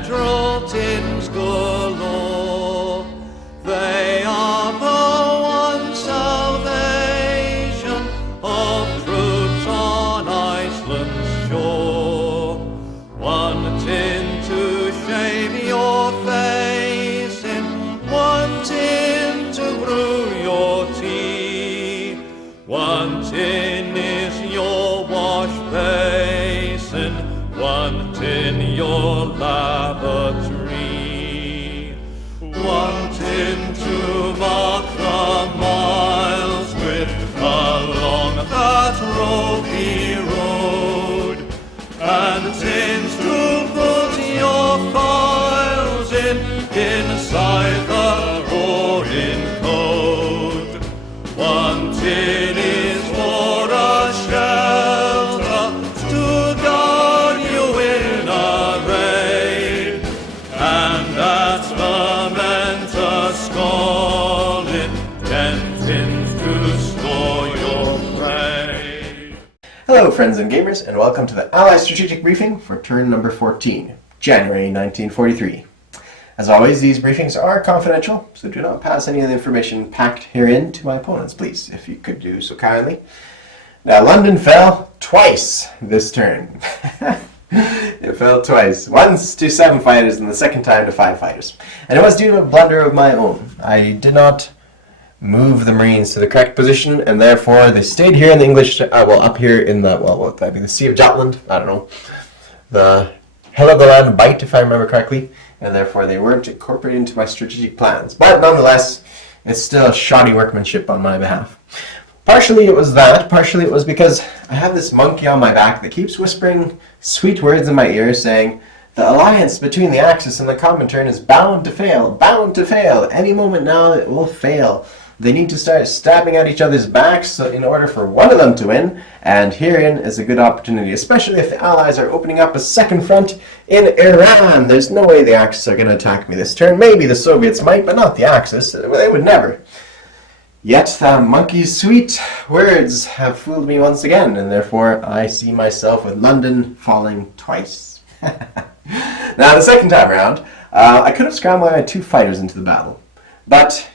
petrol tins galore. They are the one salvation of troops on Iceland's shore. One tin to shave your face in, one tin to brew your tea. One tin is your wash basin, one tin your lavatory. One tin to mark the miles with along that ropey road, and tins to put your files in inside the roaring code. One tin is for a shelter to guard you in a raid, and that's Momentous Scalding, 10 tins to store your prey. Hello friends and gamers, and welcome to the Allied Strategic Briefing for turn number 14, January 1943. As always, these briefings are confidential, so do not pass any of the information packed herein to my opponents, please, if you could do so kindly. Now, London fell twice this turn. It fell twice. Once to 7 fighters, and the second time to 5 fighters. And it was due to a blunder of my own. I did not move the Marines to the correct position, and therefore they stayed here in the English, up here in the, what would that be, the Sea of Jutland? I don't know. The Heligoland Bight, if I remember correctly. And therefore they weren't incorporated into my strategic plans. But nonetheless, it's still shoddy workmanship on my behalf. Partially it was that, partially it was because I have this monkey on my back that keeps whispering sweet words in my ear saying, the alliance between the Axis and the Comintern is bound to fail, any moment now it will fail. They need to start stabbing at each other's backs in order for one of them to win, and herein is a good opportunity, especially if the Allies are opening up a second front in Iran. There's no way the Axis are going to attack me this turn. Maybe the Soviets might, but not the Axis. They would never. Yet the monkey's sweet words have fooled me once again, and therefore I see myself with London falling twice. Now, the second time around, I could have scrambled my 2 fighters into the battle. But,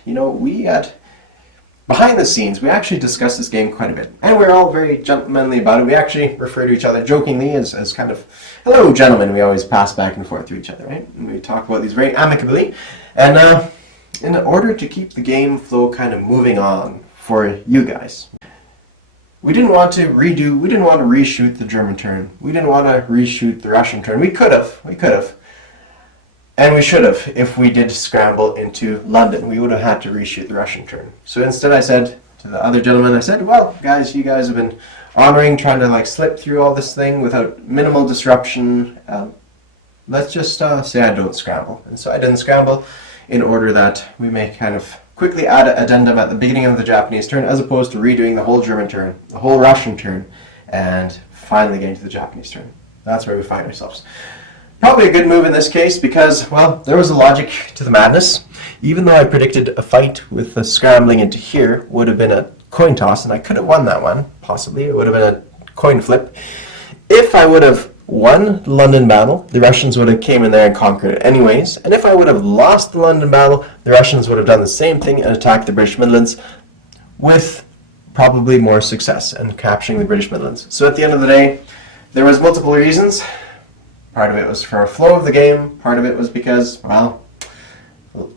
behind the scenes, we actually discussed this game quite a bit, and we're all very gentlemanly about it. We actually refer to each other jokingly as kind of, hello, gentlemen. We always pass back and forth to each other, right? And we talk about these very amicably. And in order to keep the game flow kind of moving on for you guys, we didn't want to reshoot the German turn. We didn't want to reshoot the Russian turn. We could have. And we should have, if we did scramble into London. We would have had to reshoot the Russian turn. So instead I said to the other gentleman, I said, well, guys, you guys have been honoring, trying to slip through all this thing without minimal disruption. Let's just say I don't scramble. And so I didn't scramble in order that we may kind of quickly add an addendum at the beginning of the Japanese turn, as opposed to redoing the whole German turn, the whole Russian turn, and finally getting to the Japanese turn. That's where we find ourselves. Probably a good move in this case because, well, there was a logic to the madness. Even though I predicted a fight with the scrambling into here would have been a coin toss, and I could have won that one, possibly. It would have been a coin flip. If I would have won the London battle, the Russians would have came in there and conquered it anyways. And if I would have lost the London battle, the Russians would have done the same thing and attacked the British Midlands with probably more success in capturing the British Midlands. So at the end of the day, there was multiple reasons. Part of it was for a flow of the game. Part of it was because, well,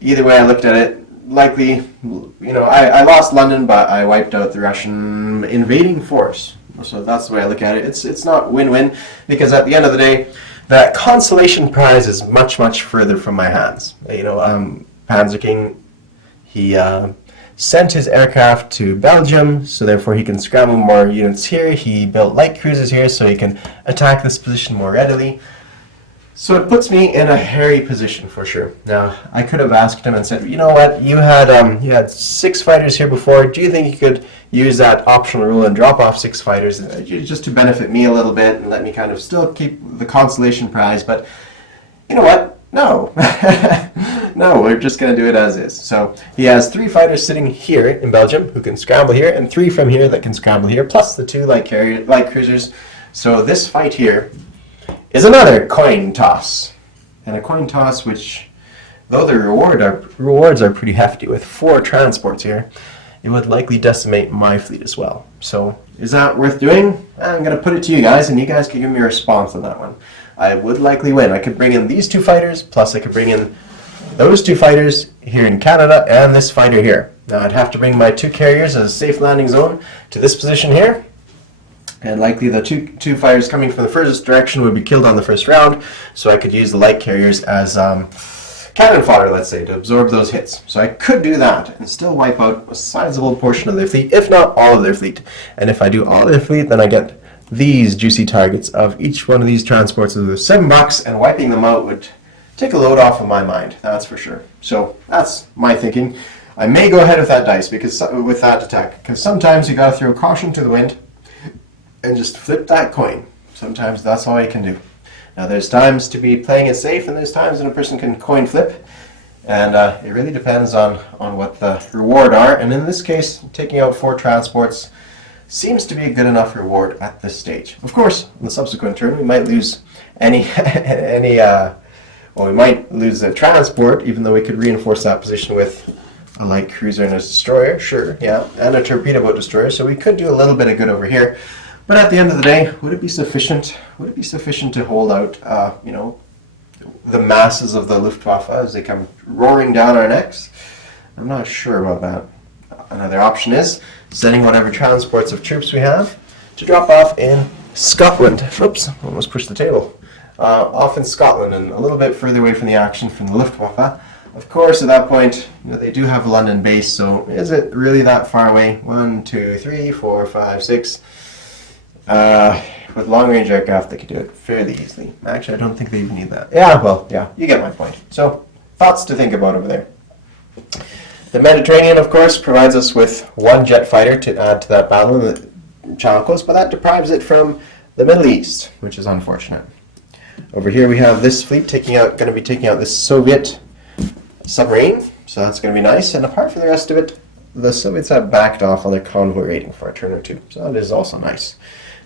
either way I looked at it, likely, I lost London, but I wiped out the Russian invading force. So that's the way I look at it. It's not win-win, because at the end of the day, that consolation prize is much, much further from my hands. Panzer King, he sent his aircraft to Belgium, so therefore he can scramble more units here. He built light cruisers here, so he can attack this position more readily. So it puts me in a hairy position for sure. Now, I could have asked him and said, you know what, you had 6 fighters here before. Do you think you could use that optional rule and drop off 6 fighters just to benefit me a little bit and let me kind of still keep the consolation prize? But you know what? No. No, we're just going to do it as is. So he has 3 fighters sitting here in Belgium who can scramble here, and 3 from here that can scramble here, plus the 2 light cruisers. So this fight here is another coin toss. and a coin toss, which, though the rewards are pretty hefty with 4 transports here, it would likely decimate my fleet as well. So, is that worth doing? I'm going to put it to you guys, and you guys can give me a response on that one. I would likely win. I could bring in these 2 fighters, plus I could bring in those 2 fighters here in Canada, and this fighter here. Now, I'd have to bring my 2 carriers as a safe landing zone to this position here. And likely the two fighters coming from the furthest direction would be killed on the first round, so I could use the light carriers as cannon fodder, let's say, to absorb those hits. So I could do that and still wipe out a sizable portion of their fleet, if not all of their fleet. And if I do all of their fleet, then I get these juicy targets of each one of these transports of $7, and wiping them out would take a load off of my mind, that's for sure. So that's my thinking. I may go ahead with that dice with that attack, because sometimes you gotta throw caution to the wind and just flip that coin. Sometimes that's all you can do. Now there's times to be playing it safe, and there's times when a person can coin flip, and it really depends on what the reward are. And in this case, taking out 4 transports seems to be a good enough reward at this stage. Of course, in the subsequent turn, we might lose we might lose the transport, even though we could reinforce that position with a light cruiser and a destroyer, sure, yeah, and a torpedo boat destroyer. So we could do a little bit of good over here. But at the end of the day, would it be sufficient? Would it be sufficient to hold out, the masses of the Luftwaffe as they come roaring down our necks? I'm not sure about that. Another option is sending whatever transports of troops we have to drop off in Scotland. Oops, almost pushed the table. Off in Scotland and a little bit further away from the action from the Luftwaffe. Of course, at that point, they do have a London base, so is it really that far away? 1, 2, 3, 4, 5, 6. With long-range aircraft, they could do it fairly easily. Actually, I don't think they even need that. Yeah, well, yeah, you get my point. So, thoughts to think about over there. The Mediterranean, of course, provides us with 1 jet fighter to add to that battle in the Channel Coast, but that deprives it from the Middle East, which is unfortunate. Over here we have this fleet going to be taking out this Soviet submarine, so that's going to be nice. And apart from the rest of it, the Soviets have backed off on their convoy rating for a turn or 2, so that is also nice.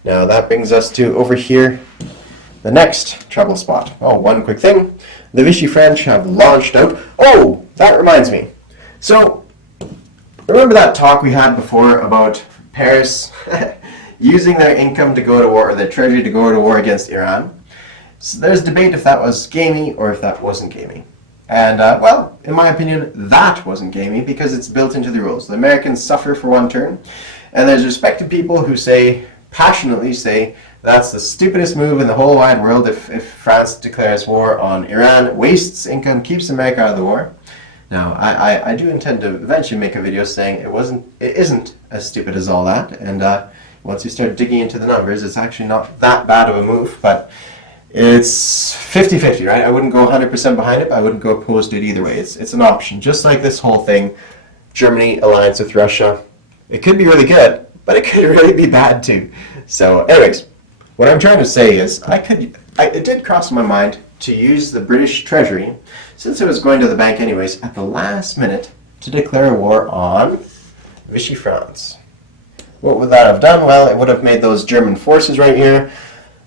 Now that brings us to over here, the next trouble spot. Oh, one quick thing. The Vichy French have launched out. Oh, that reminds me. So, remember that talk we had before about Paris using their income to go to war, or their treasury to go to war against Iran? So there's debate if that was gamey or if that wasn't gamey. And, well, in my opinion, that wasn't gamey because it's built into the rules. The Americans suffer for 1 turn, and there's respected people who passionately say that's the stupidest move in the whole wide world if France declares war on Iran, wastes income, keeps America out of the war. Now, I do intend to eventually make a video saying it isn't as stupid as all that, and once you start digging into the numbers, it's actually not that bad of a move, but it's 50-50, right? I wouldn't go 100% behind it, but I wouldn't go opposed to it either way. It's an option, just like this whole thing, Germany alliance with Russia. It could be really good, but it could really be bad too. So anyways, what I'm trying to say is it did cross my mind to use the British Treasury, since it was going to the bank anyways, at the last minute to declare a war on Vichy France. What would that have done? Well, it would have made those German forces right here,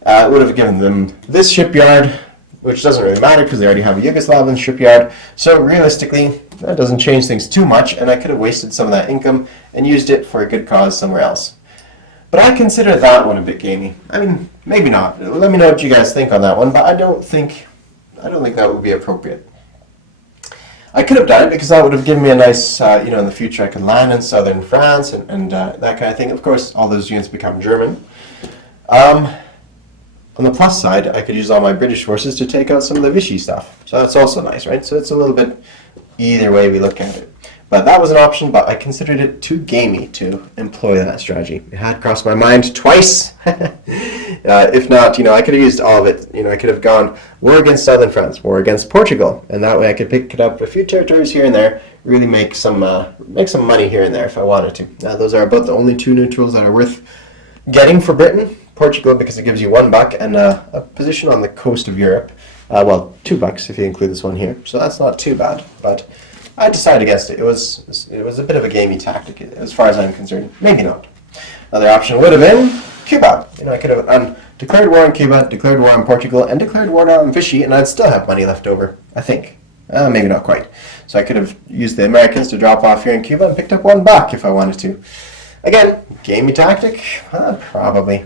it would have given them this shipyard, which doesn't really matter because they already have a Yugoslavian shipyard. So realistically, that doesn't change things too much, and I could have wasted some of that income and used it for a good cause somewhere else. But I consider that one a bit gamey. I mean, maybe not. Let me know what you guys think on that one, but I don't think that would be appropriate. I could have done it because that would have given me a nice, in the future I could land in southern France and that kind of thing. Of course, all those units become German. On the plus side, I could use all my British forces to take out some of the Vichy stuff. So that's also nice, right? So it's a little bit either way we look at it. But that was an option, but I considered it too gamey to employ that strategy. It had crossed my mind twice. If not, I could have used all of it. I could have gone war against southern France, war against Portugal, and that way I could pick it up a few territories here and there, really make some money here and there if I wanted to. Now, those are about the only 2 neutrals that are worth getting for Britain. Portugal, because it gives you $1, and a position on the coast of Europe. Well, $2 if you include this one here. So that's not too bad, but I decided against it. It was a bit of a gamey tactic as far as I'm concerned. Maybe not. Another option would have been Cuba. I could have declared war on Cuba, declared war on Portugal, and declared war on Vichy, and I'd still have money left over, I think. Maybe not quite. So I could have used the Americans to drop off here in Cuba and picked up $1 if I wanted to. Again, gamey tactic? Probably.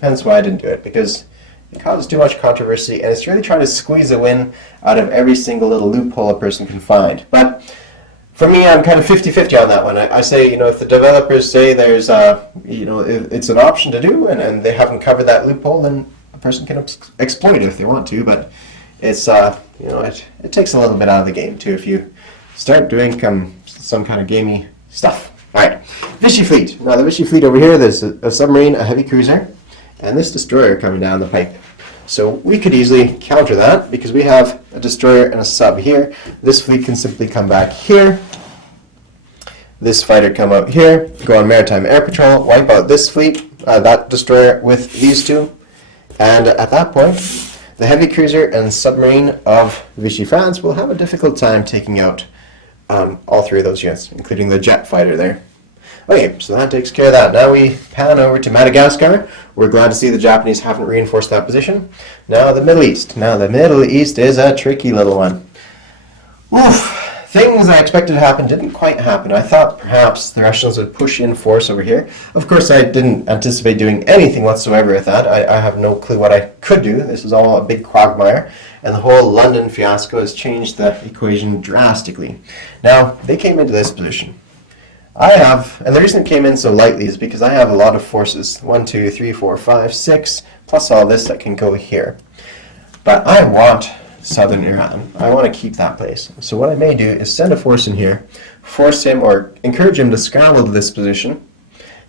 Hence why I didn't do it, because it causes too much controversy, and it's really trying to squeeze a win out of every single little loophole a person can find. But for me, I'm kind of 50-50 on that one. I say, if the developers say there's, it's an option to do, and they haven't covered that loophole, then a person can exploit it if they want to. But it's, it takes a little bit out of the game too if you start doing some kind of gamey stuff. All right, Vichy fleet. Now the Vichy fleet over here, there's a submarine, a heavy cruiser, and this destroyer coming down the pipe. So we could easily counter that because we have a destroyer and a sub here. This fleet can simply come back here. This fighter come out here, go on maritime air patrol, wipe out this fleet, that destroyer with these two. And at that point, the heavy cruiser and submarine of Vichy France will have a difficult time taking out all three of those units, including the jet fighter there. Okay, so that takes care of that. Now we pan over to Madagascar. We're glad to see the Japanese haven't reinforced that position. Now the Middle East. Now the Middle East is a tricky little one. Oof. Things I expected to happen didn't quite happen. I thought perhaps the Russians would push in force over here. Of course, I didn't anticipate doing anything whatsoever with that. I have no clue what I could do. This is all a big quagmire, and the whole London fiasco has changed the equation drastically. Now, they came into this position. And the reason it came in so lightly is because I have a lot of forces. 1, 2, 3, 4, 5, 6, plus all this that can go here. But I want southern Iran. I want to keep that place. So what I may do is send a force in here, force him or encourage him to scramble to this position.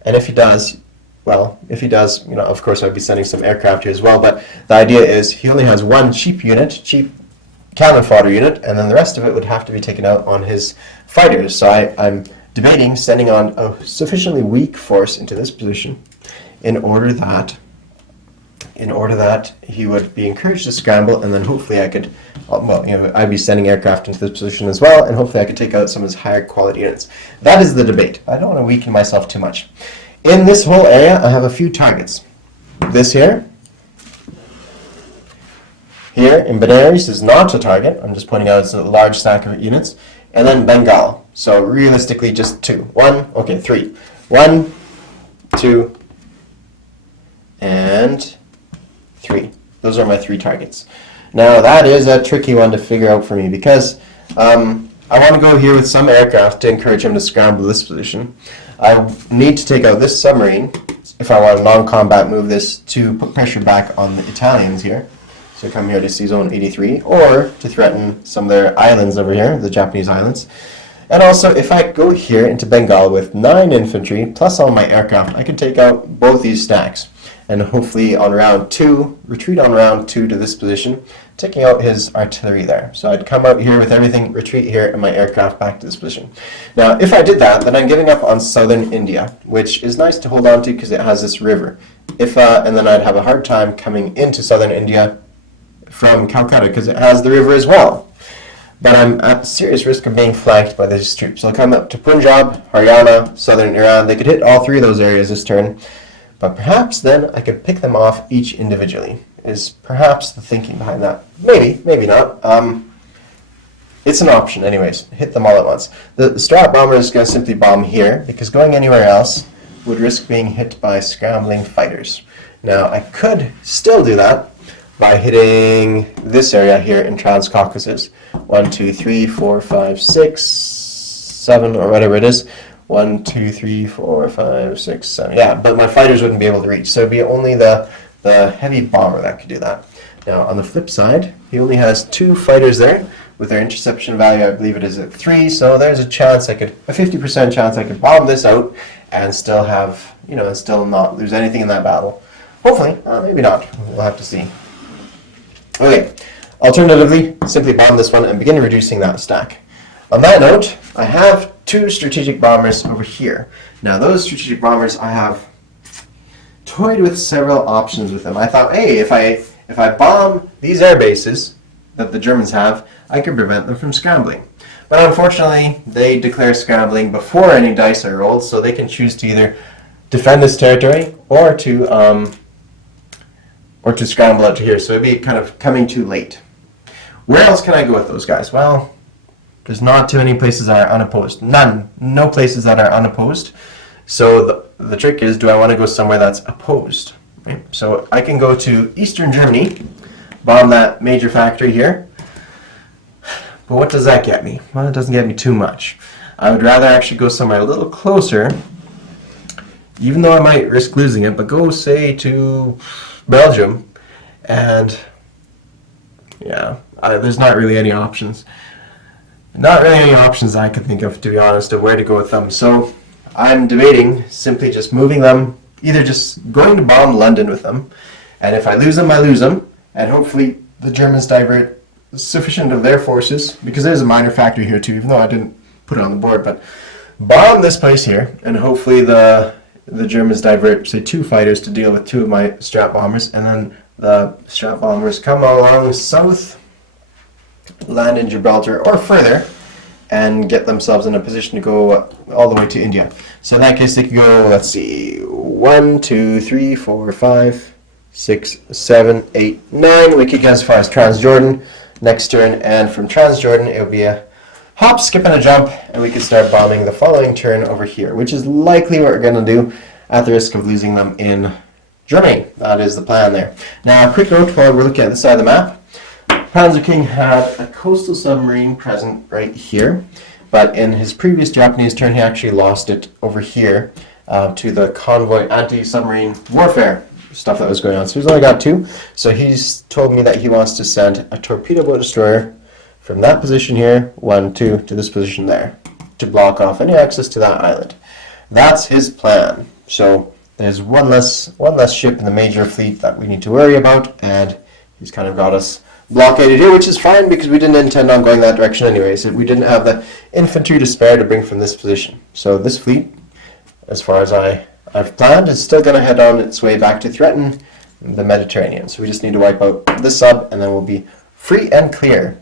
And if he does, of course I'd be sending some aircraft here as well, but the idea is he only has one cheap cannon fodder unit, and then the rest of it would have to be taken out on his fighters. So I'm debating sending on a sufficiently weak force into this position in order that he would be encouraged to scramble, and then hopefully I could, I'd be sending aircraft into this position as well, and hopefully I could take out some of his higher quality units. That is the debate. I don't want to weaken myself too much. In this whole area, I have a few targets. This here in Benares is not a target. I'm just pointing out it's a large stack of units. And then Bengal. So realistically, just three. 1, 2, and 3. Those are my 3 targets. Now that is a tricky one to figure out for me because I want to go here with some aircraft to encourage him to scramble this position. I need to take out this submarine if I want to non-combat move this to put pressure back on the Italians here. So come here to see zone 83, or to threaten some of their islands over here, the Japanese islands. And also, if I go here into Bengal with 9 infantry plus all my aircraft, I can take out both these stacks. And hopefully on round 2, retreat on round 2 to this position, taking out his artillery there. So I'd come out here with everything, retreat here, and my aircraft back to this position. Now, if I did that, then I'm giving up on southern India, which is nice to hold on to because it has this river. And then I'd have a hard time coming into southern India from Calcutta because it has the river as well. But I'm at serious risk of being flanked by these troops. I'll come up to Punjab, Haryana, southern Iran. They could hit all 3 of those areas this turn. But perhaps then I could pick them off each individually, is perhaps the thinking behind that. Maybe, maybe not. It's an option anyways. Hit them all at once. The Strat bomber is going to simply bomb here, because going anywhere else would risk being hit by scrambling fighters. Now, I could still do that by hitting this area here in Transcaucasus. 1, 2, 3, 4, 5, 6, 7, or whatever it is. 1, 2, 3, 4, 5, 6, 7. Yeah, but my fighters wouldn't be able to reach. So it'd be only the heavy bomber that could do that. Now, on the flip side, he only has 2 fighters there with their interception value. I believe it is at 3. So there's a 50% chance I could bomb this out and still have, still not lose anything in that battle. Hopefully, maybe not. We'll have to see. Okay. Alternatively, simply bomb this one and begin reducing that stack. On that note, I have 2 strategic bombers over here. Now those strategic bombers, I have toyed with several options with them. I thought, hey, if I bomb these air bases that the Germans have, I can prevent them from scrambling. But unfortunately, they declare scrambling before any dice are rolled, so they can choose to either defend this territory or to or to scramble out to here. So it'd be kind of coming too late. Where else can I go with those guys? Well, there's not too many places that are unopposed. None. No places that are unopposed. So the trick is, do I want to go somewhere that's opposed? Right? So I can go to Eastern Germany, bomb that major factory here. But what does that get me? Well, it doesn't get me too much. I would rather actually go somewhere a little closer, even though I might risk losing it, but go, say, to Belgium, and yeah, there's not really any options. Not really any options I could think of, to be honest, of where to go with them. So I'm debating simply just moving them, either just going to bomb London with them, and if I lose them, I lose them, and hopefully the Germans divert sufficient of their forces, because there's a minor factory here too, even though I didn't put it on the board, but bomb this place here, and hopefully the Germans divert, say, 2 fighters to deal with 2 of my strat bombers, and then the strat bombers come along south, land in Gibraltar or further, and get themselves in a position to go all the way to India. So in that case, they could go, let's see, 1, 2, 3, 4, 5, 6, 7, 8, 9. We could get as far as Transjordan next turn, and from Transjordan, it would be a hop, skip, and a jump, and we could start bombing the following turn over here, which is likely what we're going to do at the risk of losing them in Germany. That is the plan there. Now, a quick note while we're looking at this side of the map. Panzer King had a coastal submarine present right here, but in his previous Japanese turn, he actually lost it over here to the convoy anti-submarine warfare stuff that was going on. So he's only got 2. So he's told me that he wants to send a torpedo boat destroyer from that position here, 1, 2, to this position there, to block off any access to that island. That's his plan. So there's one less ship in the major fleet that we need to worry about, and he's kind of got us blockaded here, which is fine because we didn't intend on going that direction anyways. We didn't have the infantry to spare to bring from this position. So this fleet, as far as I've planned, is still going to head on its way back to threaten the Mediterranean. So we just need to wipe out this sub, and then we'll be free and clear.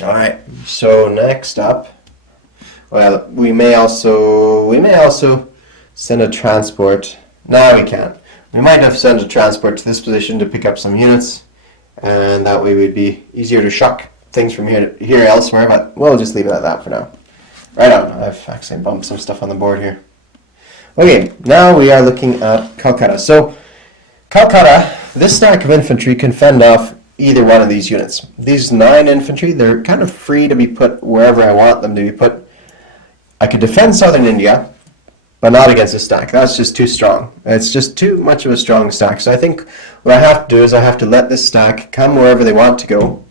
Alright, so next up, well, we may also send a transport. No, we can't. We might have sent a transport to this position to pick up some units, and that way it would be easier to shuck things from here elsewhere, but we'll just leave it at that for now. Right on. I've actually bumped some stuff on the board here. Okay, now we are looking at Calcutta. So, Calcutta, this stack of infantry can fend off either one of these units. These 9 infantry, they're kind of free to be put wherever I want them to be put. I could defend southern India, but not against this stack. That's just too strong. It's just too much of a strong stack. So I think what I have to do is I have to let this stack come wherever they want to go,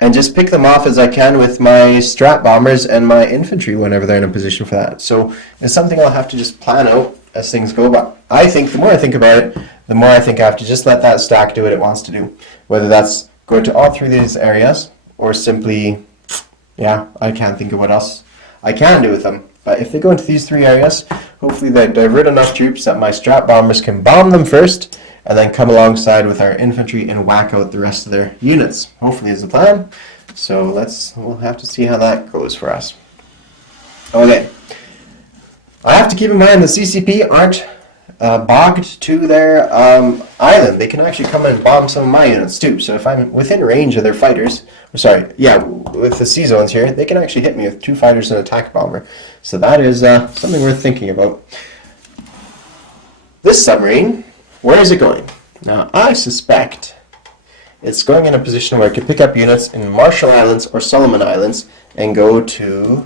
and just pick them off as I can with my strat bombers and my infantry whenever they're in a position for that. So it's something I'll have to just plan out as things go. But I think the more I think about it, the more I think I have to just let that stack do what it wants to do. Whether that's going to all 3 of these areas, or simply, yeah, I can't think of what else I can do with them. But if they go into these 3 areas, hopefully they divert enough troops that my strat bombers can bomb them first, and then come alongside with our infantry and whack out the rest of their units. Hopefully is the plan. So we'll have to see how that goes for us. Okay. I have to keep in mind the CCP aren't bogged to their island. They can actually come and bomb some of my units too. So if I'm within range of their fighters, with the sea zones here, they can actually hit me with 2 fighters and an attack bomber. So that is something worth thinking about. This submarine, where is it going? Now, I suspect it's going in a position where it can pick up units in Marshall Islands or Solomon Islands and go to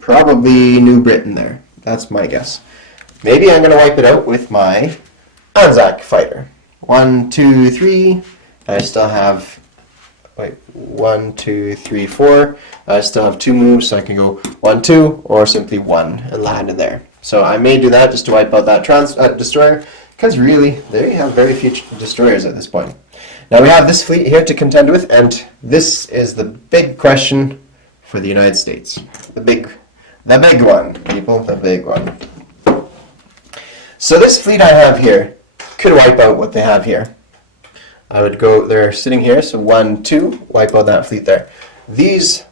probably New Britain there. That's my guess. Maybe I'm going to wipe it out with my Anzac fighter. 1, 2, 3. I still have 1, 2, 3, 4. I still have 2 moves, so I can go 1, 2, or simply 1 and land in there. So I may do that just to wipe out that destroyer, because really, they have very few destroyers at this point. Now we have this fleet here to contend with, and this is the big question for the United States. The big one, people, the big one. So this fleet I have here could wipe out what they have here. I would go, they're sitting here, so 1, 2, wipe out that fleet there. These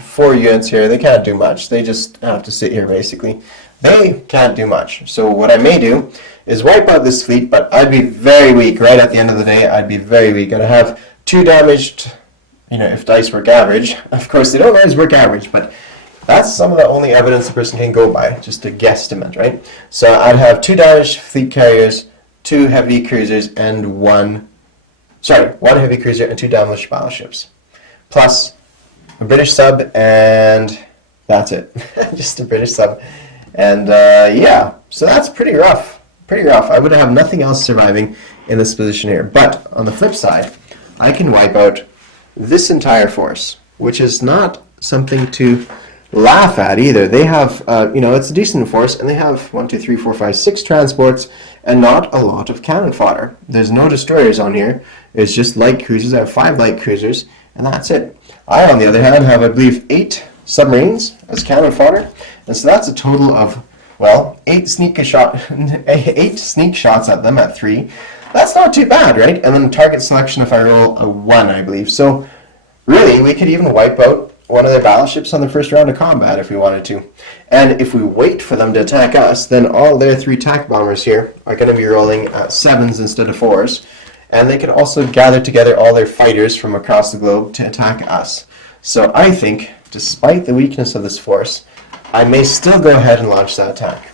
4 units here, they can't do much. They just have to sit here basically. They can't do much. So what I may do is wipe out this fleet, but I'd be very weak. Right at the end of the day, I'd be very weak. I'd have 2 damaged, if dice work average. Of course, they don't always work average, but that's some of the only evidence a person can go by, just a guesstimate, right? So I'd have 2 damaged fleet carriers, 2 heavy cruisers, and 1 heavy cruiser and 2 damaged battleships. Plus a British sub, and that's it. Just a British sub. And yeah, so that's pretty rough. Pretty rough. I would have nothing else surviving in this position here. But on the flip side, I can wipe out this entire force, which is not something to laugh at either. They have, it's a decent force, and they have 6 transports and not a lot of cannon fodder. There's no destroyers on here. It's just light cruisers. I have 5 light cruisers, and that's it. I, on the other hand, have, I believe, 8 submarines as cannon fodder, and so that's a total of, 8 sneak shots at them at 3. That's not too bad, right? And then target selection if I roll a 1, I believe. So really, we could even wipe out one of their battleships on the first round of combat if we wanted to. And if we wait for them to attack us, then all their 3 attack bombers here are going to be rolling at 7s instead of 4s. And they can also gather together all their fighters from across the globe to attack us. So I think, despite the weakness of this force, I may still go ahead and launch that attack.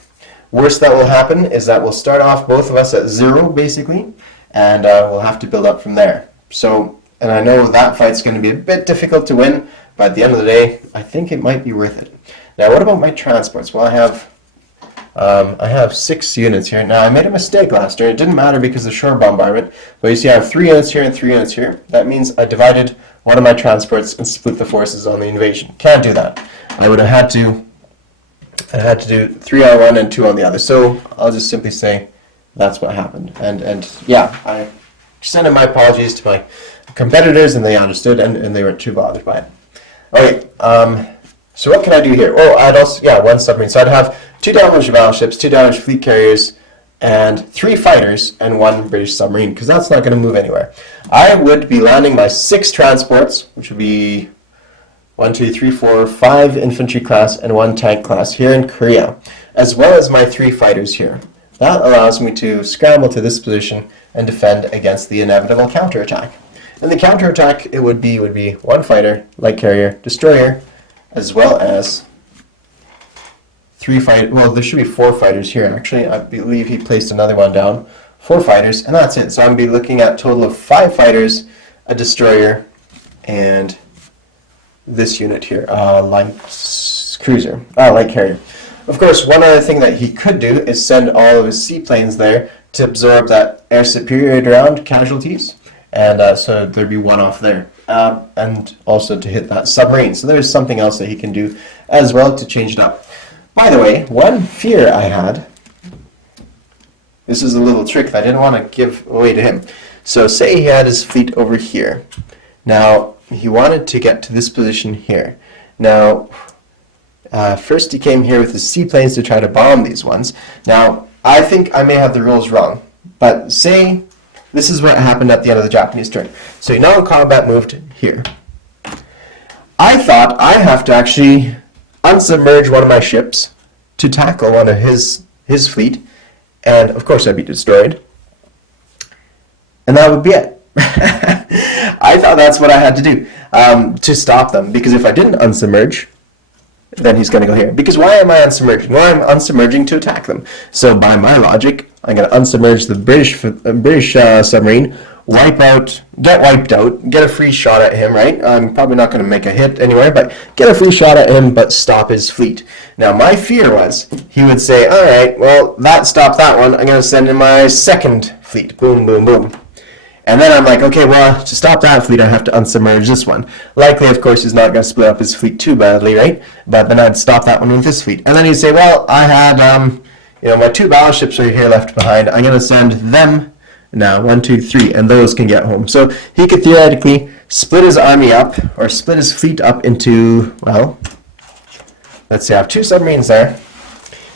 Worst that will happen is that we'll start off both of us at 0, basically, and we'll have to build up from there. So, and I know that fight's going to be a bit difficult to win, but at the end of the day, I think it might be worth it. Now, what about my transports? Well, I have 6 units here. Now, I made a mistake last turn. It didn't matter because of shore bombardment, but you see I have 3 units here and 3 units here. That means I divided one of my transports and split the forces on the invasion. Can't do that. I would have had to do 3 on one and 2 on the other. So I'll just simply say that's what happened. And yeah, I sent in my apologies to my competitors, and they understood, and they weren't too bothered by it. Okay, so what can I do here? Oh, I'd also, 1 submarine. So I'd have 2 damaged battleships, 2 damaged fleet carriers, and 3 fighters, and 1 British submarine, because that's not going to move anywhere. I would be landing my 6 transports, which would be 5 infantry class and 1 tank class here in Korea, as well as my 3 fighters here. That allows me to scramble to this position and defend against the inevitable counterattack. And the counterattack, it would be 1 fighter, light carrier, destroyer, as well as 3 fighters. Well, there should be 4 fighters here, actually. I believe he placed another one down. 4 fighters, and that's it. So I'm going to be looking at a total of 5 fighters, a destroyer, and this unit here, light carrier. Of course, one other thing that he could do is send all of his seaplanes there to absorb that air superiority round casualties, and so there'd be 1 off there, and also to hit that submarine. So there's something else that he can do as well to change it up. By the way, one fear I had, this is a little trick that I didn't want to give away to him. So say he had his fleet over here. Now, he wanted to get to this position here. Now, first he came here with his seaplanes to try to bomb these ones. Now, I think I may have the rules wrong, but say this is what happened at the end of the Japanese turn. So he now in combat moved here. I thought I have to actually unsubmerge one of my ships to tackle one of his fleet, and of course I'd be destroyed. And that would be it. I thought that's what I had to do to stop them, because if I didn't unsubmerge, then he's going to go here. Because why am I unsubmerging? Well, I'm unsubmerging to attack them. So by my logic, I'm going to unsubmerge the British submarine, get wiped out, get a free shot at him, right? I'm probably not going to make a hit anyway, but get a free shot at him, but stop his fleet. Now, my fear was he would say, all right, well, that stopped that one. I'm going to send in my 2nd fleet. Boom, boom, boom. And then I'm like, okay, well, to stop that fleet, I have to unsubmerge this one. Likely, of course, he's not going to split up his fleet too badly, right? But then I'd stop that one with this fleet. And then he'd say, well, I had, my 2 battleships are here left behind. I'm going to send them now, 1, 2, 3, and those can get home. So he could theoretically split his army up, or split his fleet up into, well, let's say I have 2 submarines there.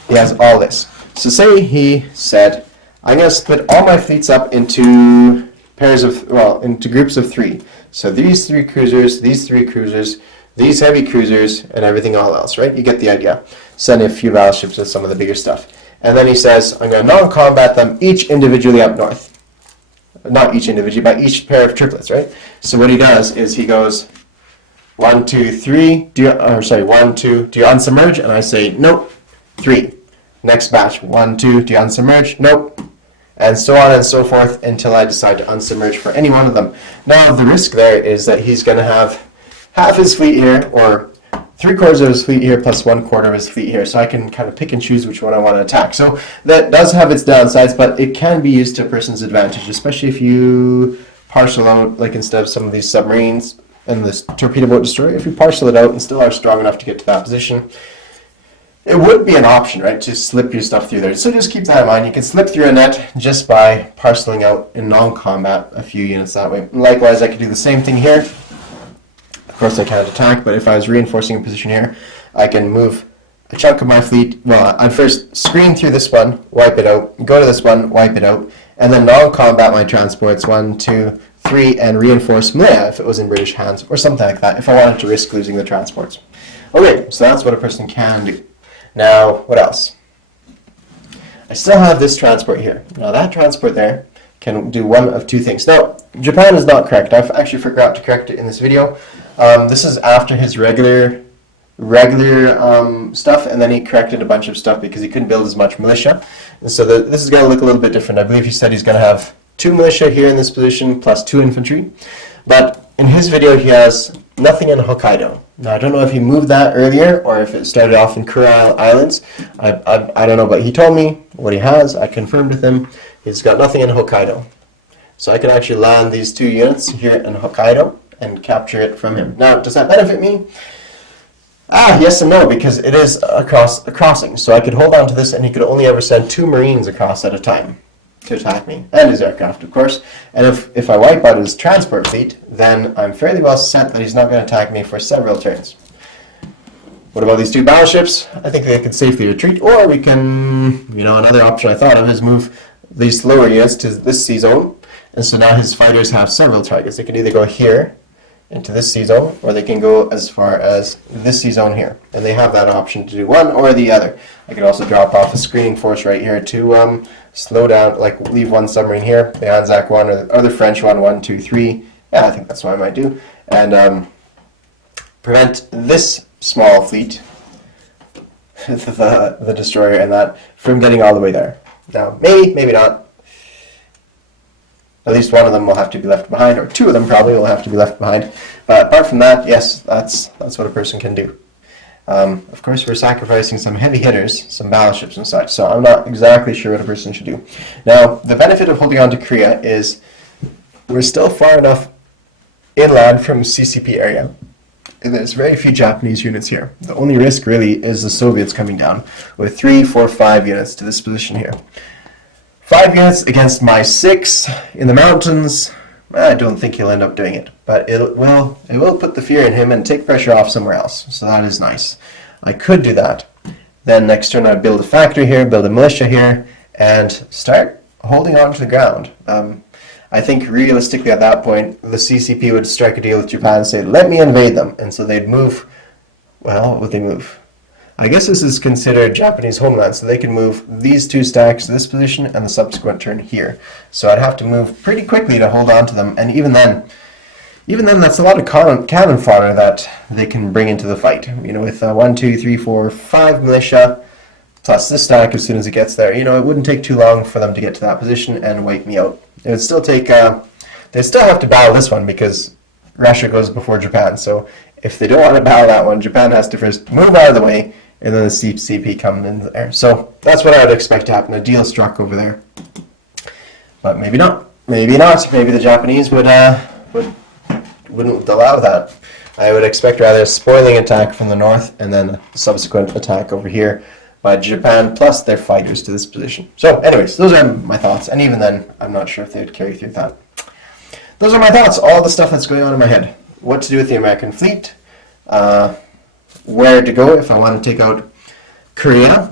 He has all this. So say he said, I'm going to split all my fleets up into into groups of 3. So these 3 cruisers, these 3 cruisers, these heavy cruisers, and everything all else, right? You get the idea. Send a few battleships with some of the bigger stuff. And then he says, I'm going to non-combat them each individually up north. Not each individually, but each pair of triplets, right? So what he does is he goes, 1, 2, 3, 1, 2, do you unsubmerge? And I say, nope, 3. Next batch, 1, 2, do you unsubmerge? Nope. And so on and so forth until I decide to unsubmerge for any one of them. Now, the risk there is that he's going to have half his fleet here, or 3/4 of his fleet here, plus 1/4 of his fleet here. So I can kind of pick and choose which one I want to attack. So that does have its downsides, but it can be used to a person's advantage, especially if you parcel out, like instead of some of these submarines and this torpedo boat destroyer, if you parcel it out and still are strong enough to get to that position, it would be an option, right, to slip your stuff through there. So just keep that in mind. You can slip through a net just by parceling out in non-combat a few units that way. And likewise, I could do the same thing here. Of course, I can't attack, but if I was reinforcing a position here, I can move a chunk of my fleet. Well, I'd first screen through this one, wipe it out, go to this one, wipe it out, and then non-combat my transports, 1, 2, 3, and reinforce Malaya if it was in British hands, or something like that, if I wanted to risk losing the transports. Okay, so that's what a person can do. Now, what else? I still have this transport here. Now, that transport there can do one of two things. Now, Japan is not correct. I've actually forgot to correct it in this video. This is after his regular stuff, and then he corrected a bunch of stuff because he couldn't build as much militia. And so this is going to look a little bit different. I believe he said he's going to have 2 militia here in this position, plus 2 infantry. But in his video, he has nothing in Hokkaido. Now, I don't know if he moved that earlier or if it started off in Kuril Islands. I don't know, but he told me what he has. I confirmed with him. He's got nothing in Hokkaido. So I can actually land these 2 units here in Hokkaido and capture it from him. Now, does that benefit me? Yes and no, because it is a crossing. So I could hold on to this, and he could only ever send 2 Marines across at a time to attack me, and his aircraft, of course. And if I wipe out his transport fleet, then I'm fairly well set that he's not going to attack me for several turns. What about these 2 battleships? I think they could safely retreat, or we can, another option I thought of is move these lower units to this sea zone, and so now his fighters have several targets. They can either go here into this sea zone, or they can go as far as this sea zone here, and they have that option to do one or the other. I could also drop off a screening force right here to slow down, like leave one submarine here, the Anzac one or the French one, 1, 2, 3. Yeah, I think that's what I might do, and prevent this small fleet, the destroyer and that, from getting all the way there. Now, maybe not. At least one of them will have to be left behind, or 2 of them probably will have to be left behind. But apart from that, yes, that's what a person can do. Of course, we're sacrificing some heavy hitters, some battleships and such, so I'm not exactly sure what a person should do. Now, the benefit of holding on to Korea is we're still far enough inland from CCP area, and there's very few Japanese units here. The only risk really is the Soviets coming down with 3, 4, 5 units to this position here. 5 units against my 6 in the mountains. I don't think he'll end up doing it, but it will put the fear in him and take pressure off somewhere else. So that is nice. I could do that. Then next turn I'd build a factory here, build a militia here, and start holding on to the ground. I think realistically at that point, the CCP would strike a deal with Japan and say, let me invade them. And so they'd move, well, what would they move? I guess this is considered Japanese homeland, so they can move these 2 stacks to this position and the subsequent turn here. So I'd have to move pretty quickly to hold on to them, and even then that's a lot of cannon fodder that they can bring into the fight. With 1, 2, 3, 4, 5 militia, plus this stack as soon as it gets there. It wouldn't take too long for them to get to that position and wipe me out. It would still take, they still have to battle this one because Russia goes before Japan, so if they don't want to battle that one, Japan has to first move out of the way, and then the CCP coming in there. So that's what I would expect to happen, a deal struck over there. But maybe not. Maybe not. Maybe the Japanese wouldn't allow that. I would expect rather a spoiling attack from the north, and then a subsequent attack over here by Japan, plus their fighters to this position. So anyways, those are my thoughts, and even then, I'm not sure if they would carry through that. Those are my thoughts, all the stuff that's going on in my head. What to do with the American fleet, where to go if I want to take out Korea,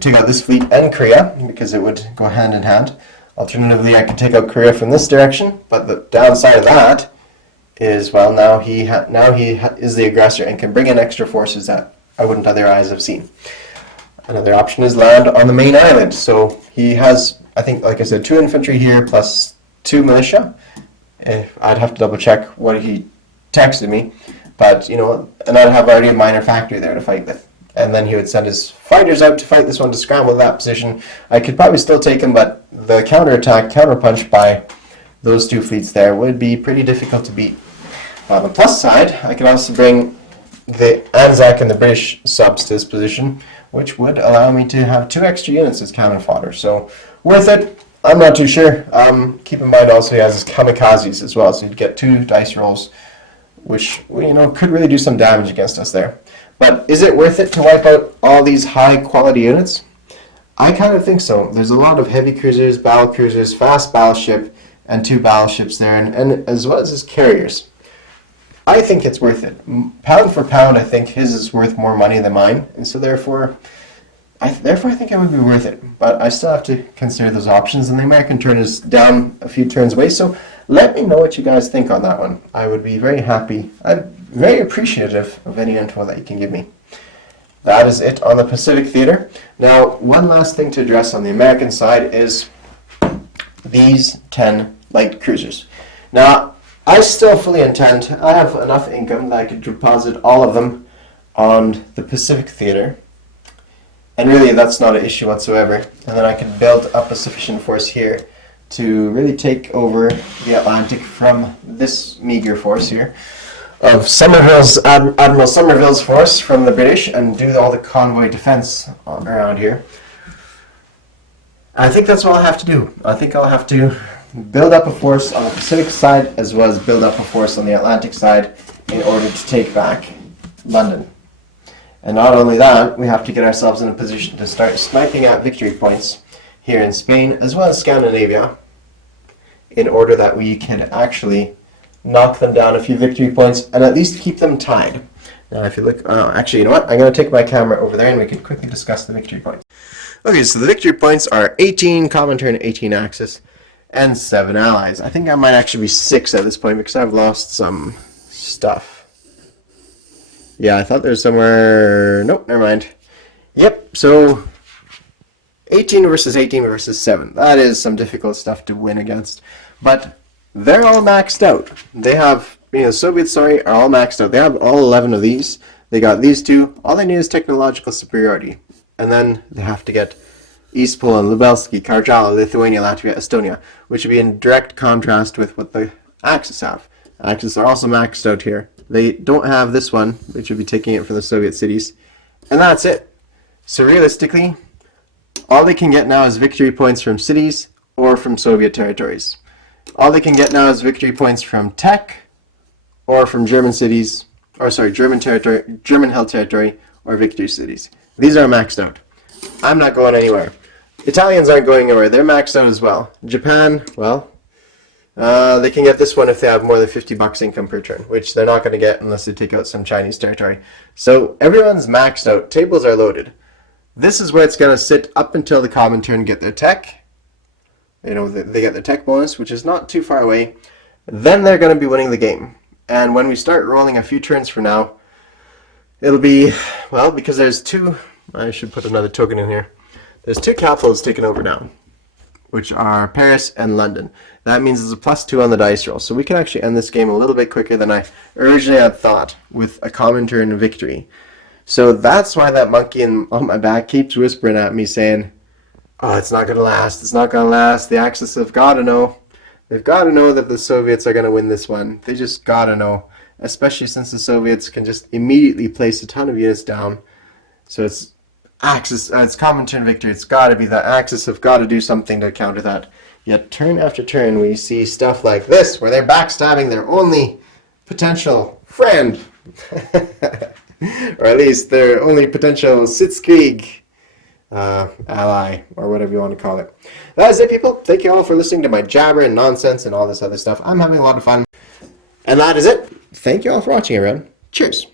take out this fleet and Korea, because it would go hand in hand. Alternatively, I could take out Korea from this direction, but the downside of that is, well, now he is the aggressor and can bring in extra forces that I wouldn't otherwise have seen. Another option is land on the main island. So he has, I think, like I said, 2 infantry here plus 2 militia. I'd have to double check what he texted me, but and I'd have already a minor factory there to fight with. And then he would send his fighters out to fight this one to scramble that position. I could probably still take him, but the counterattack, counterpunch by those 2 fleets there would be pretty difficult to beat. On the plus side, I could also bring the Anzac and the British subs to this position, which would allow me to have 2 extra units as cannon fodder. So worth it. I'm not too sure. Keep in mind also he has his kamikazes as well, so you'd get 2 dice rolls, which could really do some damage against us there. But is it worth it to wipe out all these high quality units? I kind of think so. There's a lot of heavy cruisers, battle cruisers, fast battleship, and 2 battleships there, and as well as his carriers. I think it's worth it. Pound for pound, I think his is worth more money than mine, and so therefore I think it would be worth it. But I still have to consider those options, and the American turn is down a few turns away, so let me know what you guys think on that one. I would be very happy. I'm very appreciative of any info that you can give me. That is it on the Pacific Theater. Now, one last thing to address on the American side is these 10 light cruisers. Now, I still fully intend, I have enough income that I could deposit all of them on the Pacific Theater. And really, that's not an issue whatsoever. And then I can build up a sufficient force here to really take over the Atlantic from this meager force here of Admiral Somerville's force from the British, and do all the convoy defense around here. I think that's what I'll have to do. I think I'll have to build up a force on the Pacific side as well as build up a force on the Atlantic side in order to take back London. And not only that, we have to get ourselves in a position to start sniping at victory points here in Spain as well as Scandinavia in order that we can actually knock them down a few victory points and at least keep them tied. Now if you look, actually, you know what? I'm going to take my camera over there and we can quickly discuss the victory points. Okay, so the victory points are 18 common turn, 18 Axis, and 7 allies. I think I might actually be 6 at this point because I've lost some stuff. Yeah, I thought there was somewhere... Nope, never mind. Yep, so 18 versus 18 versus 7. That is some difficult stuff to win against. But they're all maxed out. They have, Soviets, are all maxed out. They have all 11 of these. They got these 2. All they need is technological superiority. And then they have to get East Poland, Lubelski, Karjala, Lithuania, Latvia, Estonia, which would be in direct contrast with what the Axis have. Axis are also maxed out here. They don't have this one, which would be taking it for the Soviet cities. And that's it. So realistically, all they can get now is victory points from cities or from Soviet territories. All they can get now is victory points from tech or from German cities, German territory, German held territory, or victory cities. These are maxed out. I'm not going anywhere. Italians aren't going anywhere. They're maxed out as well. Japan, well, they can get this one if they have more than $50 income per turn, which they're not going to get unless they take out some Chinese territory. So everyone's maxed out. Tables are loaded. This is where it's going to sit up until the common turn get their tech. They get their tech bonus, which is not too far away. Then they're going to be winning the game. And when we start rolling a few turns from now, it'll be, well, because there's 2, I should put another token in here. There's 2 capitals taken over now, which are Paris and London. That means there's a +2 on the dice roll. So we can actually end this game a little bit quicker than I originally had thought with a common turn victory. So that's why that monkey on my back keeps whispering at me saying, oh, it's not going to last. It's not going to last. The Axis have got to know. They've got to know that the Soviets are going to win this one. They just got to know, especially since the Soviets can just immediately place a ton of units down. So it's Axis, it's common turn victory. It's got to be that Axis have got to do something to counter that. Yet turn after turn, we see stuff like this, where they're backstabbing their only potential friend. Or at least their only potential Sitzkrieg ally, or whatever you want to call it. That is it, people. Thank you all for listening to my jabber and nonsense and all this other stuff. I'm having a lot of fun. And that is it. Thank you all for watching, everyone. Cheers.